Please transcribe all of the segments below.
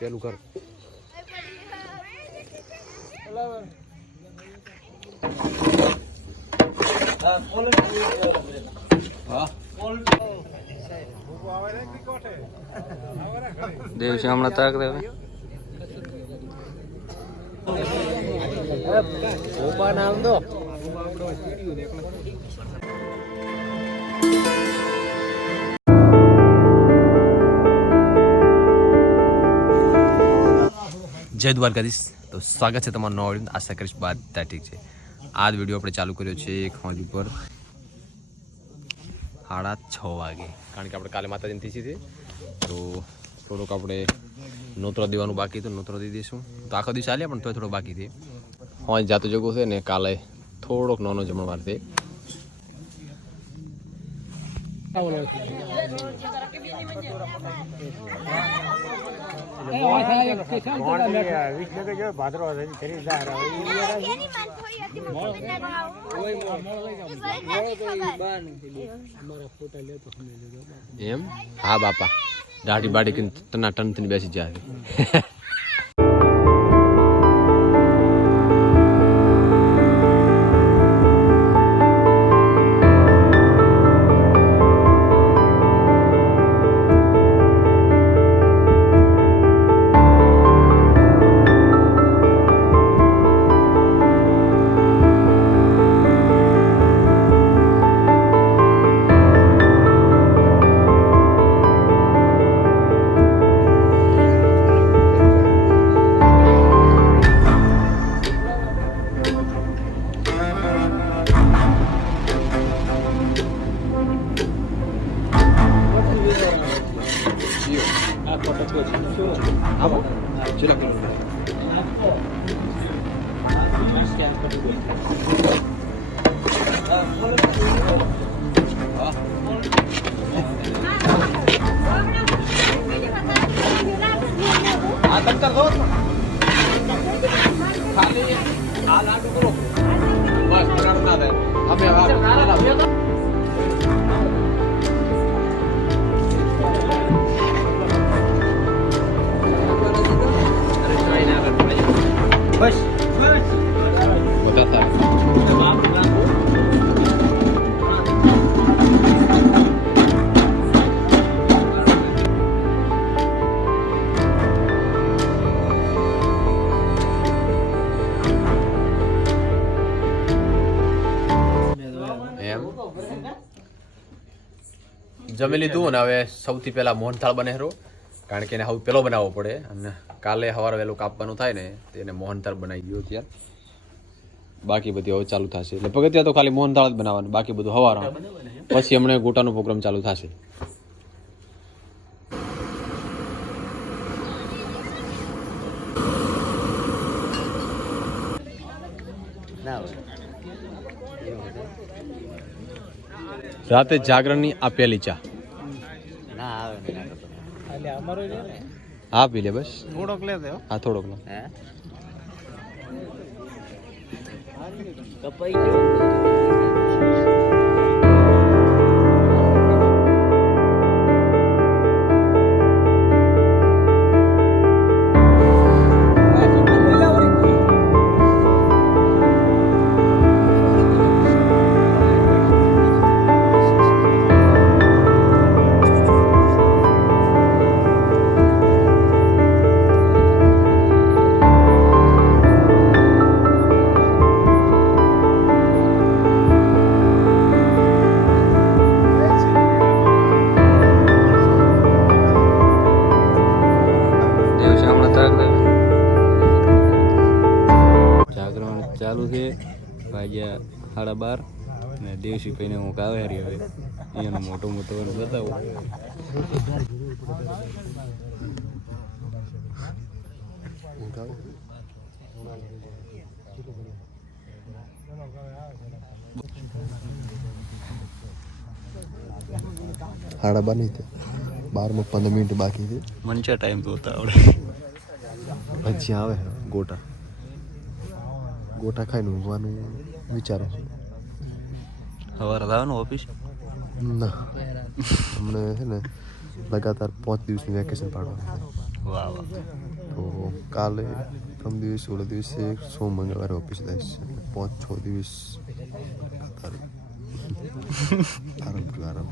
પેલું કર દેવશે હમણાં તાક દેવે ઓપા નામ દો જય દ્વારકાધીશ. તો સ્વાગત છે તમારું નવા વિડીયો. આશા કરીશ બધા ઠીક છે. આ જ વિડીયો આપણે ચાલુ કર્યો છે ખોજ ઉપર 6:30 વાગે, કારણ કે આપણે કાલે માતાજીની તિથિ છે તો થોડુંક આપણે નોતરો દેવાનું બાકી હતું, નોતરો દઈ દઈશું. તો આખો દિવસ ચાલ્યા પણ તોય થોડો બાકી છે. હોજ જાતો જગો છે ને કાલે થોડોક નાનો જમણવાર છે. એમ હા બાપા દાઢી બાડી તના ટન થી બેસી જાય. જમી લીધું અને હવે સૌથી પહેલા મોહનથાળ બનેરો, કારણ કે એને હવે પેલો બનાવવો પડે અને કાલે સવારે વહેલું કાપવાનું થાય ને તેને મોહનથાળ બનાવી ગયો ત્યાં. બાકી બધી હવે ચાલુ થશે, એટલે પગથિયા તો ખાલી મોહનથાળ જ બનાવવાનું, બાકી બધું સવારમાં. પછી હમણાં ગોટાનો પ્રોગ્રામ ચાલુ થશે. રાતે જાગરણની આ પહેલી ચા. હા પી લે બસ થોડોક લે. હા થોડોક લે. ચાલુ છે વાગ્યા 12:30 ને દેવસી ભાઈને હું કાવેરી હવે એનો મોટો મોટો બતાવું. હાડા બની છે 12 મિનિટ બાકી છે. મંચા ટાઈમ તો આવડે. પછી આવે ગોટા ખાઈને ઊંઘવાનું વિચારે છે. સવારે લાવવાનું ઓફિસ ના હમણાં છે ને લગાતાર 5 દિવસની વેકેશન પાડવાનું વાહ વાહ તો કાલે પ્રથમ દિવસ ઓલા દિવસે સોમ મંગળવારે ઓફિસ જઈશ 5-6 દિવસ આરામ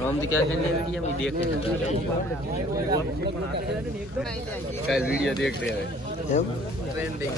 रोम क्या करने वीडियो में देख कल वीडियो देख रहे हैं ट्रेंडिंग